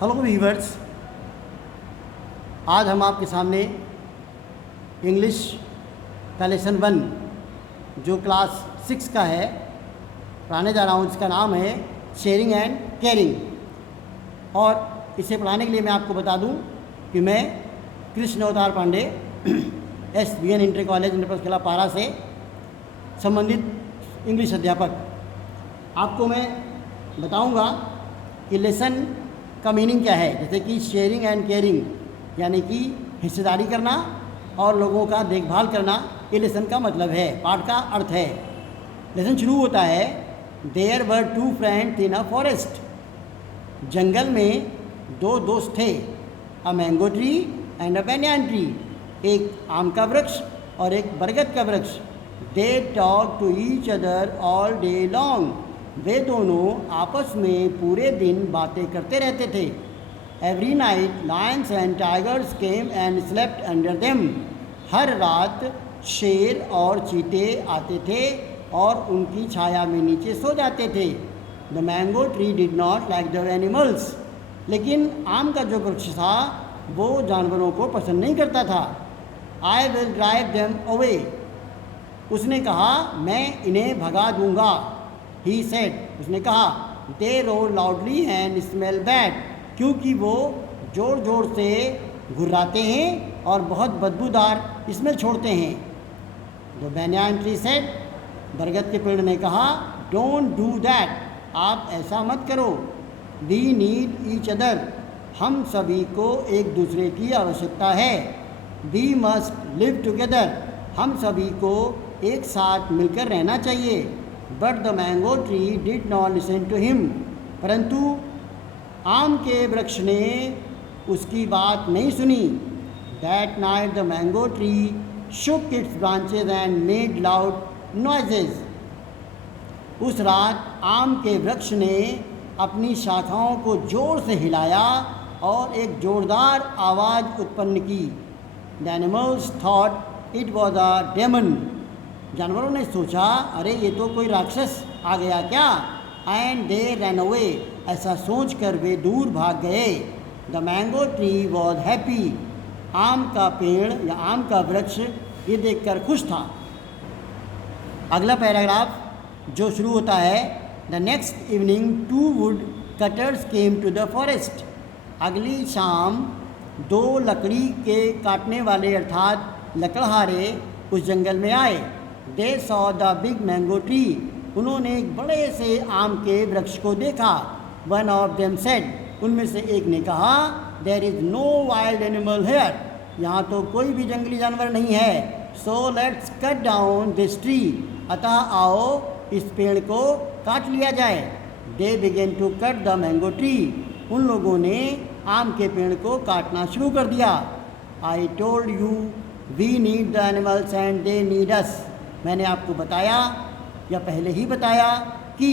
Hello viewers, आज हम आपके सामने इंग्लिश का लेसन 1 जो क्लास 6 का है पढ़ाने जा रहा हूँ। इसका नाम है शेयरिंग एंड केयरिंग। और इसे पढ़ाने के लिए मैं आपको बता दूँ कि मैं कृष्ण अवतार पांडे SBN इंटर कॉलेज इंटरकला पारा से संबंधित इंग्लिश अध्यापक। आपको मैं बताऊंगा कि लेसन का मीनिंग क्या है, जैसे कि शेयरिंग एंड केयरिंग यानी कि हिस्सेदारी करना और लोगों का देखभाल करना, ये लेसन का मतलब है, पाठ का अर्थ है। लेसन शुरू होता है, there were 2 friends in a forest. जंगल में 2 दोस्त थे, a mango tree and a banyan tree, एक आम का वृक्ष और एक बरगद का वृक्ष। They talk to each other all day long. वे दोनों आपस में पूरे दिन बातें करते रहते थे। Every night lions and tigers came and slept under them. हर रात शेर और चीते आते थे और उनकी छाया में नीचे सो जाते थे। The mango tree did not like the animals. लेकिन आम का जो वृक्ष था वो जानवरों को पसंद नहीं करता था। I will drive them away. उसने कहा, मैं इन्हें भगा दूंगा। ही सेड, उसने कहा, they roar loudly and smell bad. क्योंकि वो ज़ोर ज़ोर से घुर्राते हैं और बहुत बदबूदार स्मेल छोड़ते हैं। द बैनियान ट्री सेड, बरगद के पेड़ ने कहा, डोंट डू दैट, आप ऐसा मत करो। वी नीड ईच अदर, हम सभी को एक दूसरे की आवश्यकता है। वी मस्ट लिव टुगेदर, हम सभी को एक साथ मिलकर रहना चाहिए। But the mango tree did not listen to him. परंतु आम के वृक्ष ने उसकी बात नहीं सुनी। That night the mango tree shook its branches and made loud noises। उस रात आम के वृक्ष ने अपनी शाखाओं को जोर से हिलाया और एक जोरदार आवाज़ उत्पन्न की। The animals thought it was a demon. जानवरों ने सोचा, अरे ये तो कोई राक्षस आ गया क्या। एंड दे रन अवे, ऐसा सोचकर वे दूर भाग गए। The mango tree was happy. आम का पेड़ या आम का वृक्ष ये देखकर खुश था। अगला पैराग्राफ जो शुरू होता है, the next evening 2 wood cutters came to the forest. अगली शाम 2 लकड़ी के काटने वाले अर्थात लकड़हारे उस जंगल में आए। They saw the big mango tree, उन्होंने एक बड़े से आम के वृक्ष को देखा। वन ऑफ देम सेड, उनमें से एक ने कहा, there is no wild animal here, यहाँ तो कोई भी जंगली जानवर नहीं है। So let's cut down this tree, अतः आओ इस पेड़ को काट लिया जाए। They began to cut the mango tree, उन लोगों ने आम के पेड़ को काटना शुरू कर दिया। I told you we need the animals and they need us, मैंने आपको बताया या पहले ही बताया कि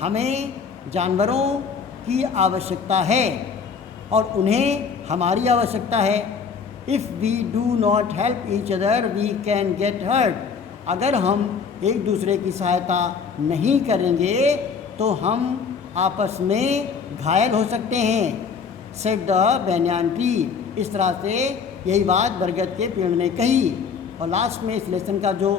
हमें जानवरों की आवश्यकता है और उन्हें हमारी आवश्यकता है। If we do not help each other we can get hurt. अगर हम एक दूसरे की सहायता नहीं करेंगे तो हम आपस में घायल हो सकते हैं। सेड द बैनियान ट्री, इस तरह से यही बात बरगद के पेड़ ने कही। और लास्ट में इस लेसन का जो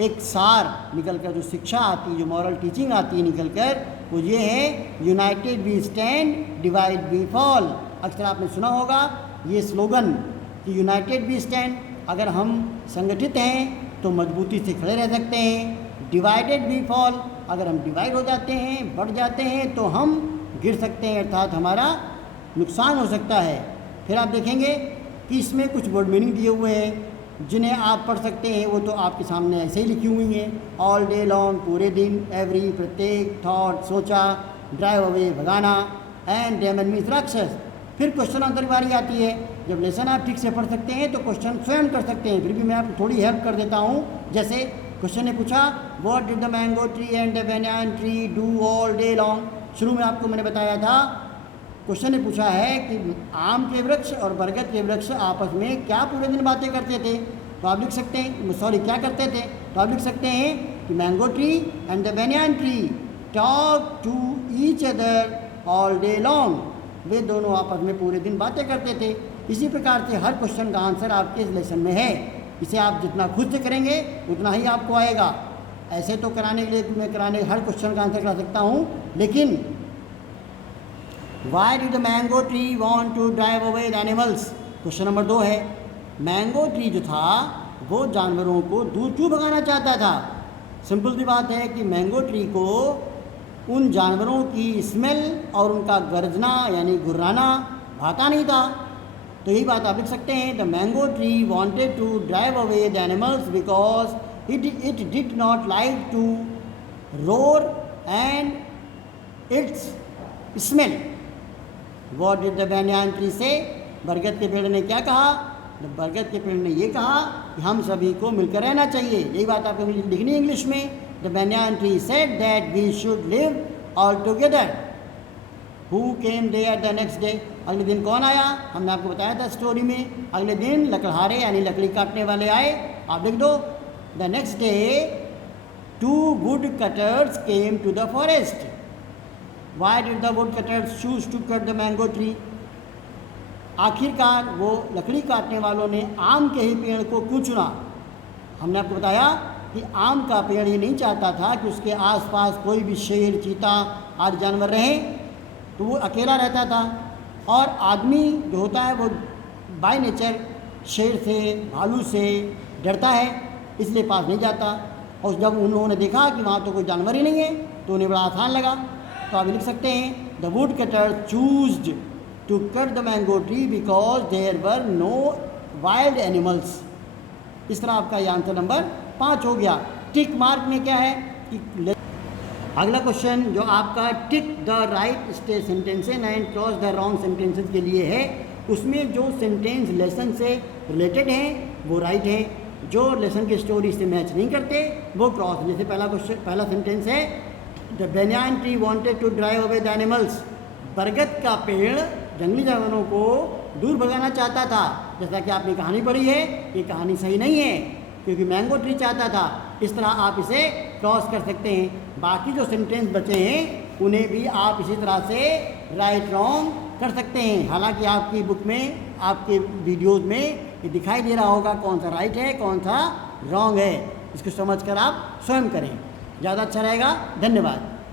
एक सार निकल कर, जो शिक्षा आती है, जो मॉरल टीचिंग आती है निकल कर, वो ये है, united we stand, divide we fall. अक्सर आपने सुना होगा ये स्लोगन कि यूनाइटेड वी स्टैंड, अगर हम संगठित हैं तो मजबूती से खड़े रह सकते हैं। डिवाइडेड वी फॉल, अगर हम डिवाइड हो जाते हैं, बढ़ जाते हैं तो हम गिर सकते हैं, अर्थात हमारा नुकसान हो सकता है। फिर आप देखेंगे कि इसमें कुछ वर्ड मीनिंग दिए हुए हैं जिन्हें आप पढ़ सकते हैं, वो तो आपके सामने ऐसे ही लिखी हुई हैं। ऑल डे लॉन्ग, पूरे दिन। एवरी, प्रत्येक। थॉट, सोचा। ड्राइव अवे, भगाना। एंड डेमन मीन्स राक्षस। फिर क्वेश्चन आंसर की बारी आती है। जब लेसन आप ठीक से पढ़ सकते हैं तो क्वेश्चन स्वयं कर सकते हैं। फिर भी मैं आपको थोड़ी हेल्प कर देता हूँ। जैसे क्वेश्चन ने पूछा, what did the mango tree and the banyan tree do all day long. शुरू में आपको मैंने बताया था, क्वेश्चन ने पूछा है कि आम के वृक्ष और बरगद के वृक्ष आपस में क्या पूरे दिन बातें करते थे। तो आप लिख सकते हैं, सॉरी, क्या करते थे, तो आप लिख सकते हैं कि mango tree and the banyan tree talk to each other all day long. वे दोनों आपस में पूरे दिन बातें करते थे। इसी प्रकार से हर क्वेश्चन का आंसर आपके इस लेसन में है। इसे आप जितना खुद से करेंगे उतना ही आपको आएगा। ऐसे तो कराने के लिए मैं हर क्वेश्चन का आंसर करा सकता हूँ, लेकिन why did the mango tree want to drive away the animals, question number 2 है। मैंगो ट्री जो था वो जानवरों को दूर क्यों भगाना चाहता था? सिंपल सी बात है कि मैंगो ट्री को उन जानवरों की स्मेल और उनका गरजना यानी गुर्राना भाता नहीं था। तो यही बात आप लिख सकते हैं, the mango tree wanted to drive away the animals because it did not like to roar and its smell. What did the banyan tree say, बरगद के पेड़ ने क्या कहा? बरगद के पेड़ ने ये कहा कि हम सभी को मिलकर रहना चाहिए। यही बात आपको लिखनी है इंग्लिश में। The banyan tree said that we should live all together. Who came there the next day, अगले दिन कौन आया? हमने आपको बताया था स्टोरी में। अगले दिन लकड़हारे यानी लकड़ी काटने वाले आए। आप लिख दो, the next day 2 woodcutters came to the forest. Why did the woodcutters choose to cut the mango tree? आखिरकार वो लकड़ी काटने वालों ने आम के ही पेड़ को क्यों चुना? हमने आपको बताया कि आम का पेड़ ये नहीं चाहता था कि उसके आसपास कोई भी शेर, चीता आदि जानवर रहे, तो वो अकेला रहता था। और आदमी जो होता है वो बाय नेचर शेर से, भालू से डरता है, इसलिए पास नहीं जाता। और जब उन्होंने देखा कि वहाँ तो कोई जानवर ही नहीं है तो उन्हें बड़ा आसान लगा। तो आप लिख सकते हैं, the woodcutter choosed to cut the mango tree because there were no wild animals. इस तरह आपका ये आंसर नंबर 5 हो गया। टिक मार्क में क्या है कि अगला क्वेश्चन जो आपका tick the right sentences and cross the wrong sentences के लिए है, उसमें जो सेंटेंस लेसन से रिलेटेड हैं वो राइट हैं, जो लेसन की स्टोरी से मैच नहीं करते वो क्रॉस। जैसे पहला सेंटेंस है, the banyan tree wanted to drive away the animals. बरगद का पेड़ जंगली जानवरों को दूर भगाना चाहता था। जैसा कि आपने कहानी पढ़ी है, ये कहानी सही नहीं है क्योंकि मैंगो ट्री चाहता था। इस तरह आप इसे क्रॉस कर सकते हैं। बाकी जो सेंटेंस बचे हैं उन्हें भी आप इसी तरह से राइट रॉन्ग कर सकते हैं। हालांकि आपकी बुक में, आपके वीडियोज़ में ये दिखाई दे रहा होगा कौन सा राइट है कौन सा रॉन्ग है। इसको समझकर आप स्वयं करें, ज़्यादा अच्छा रहेगा। धन्यवाद।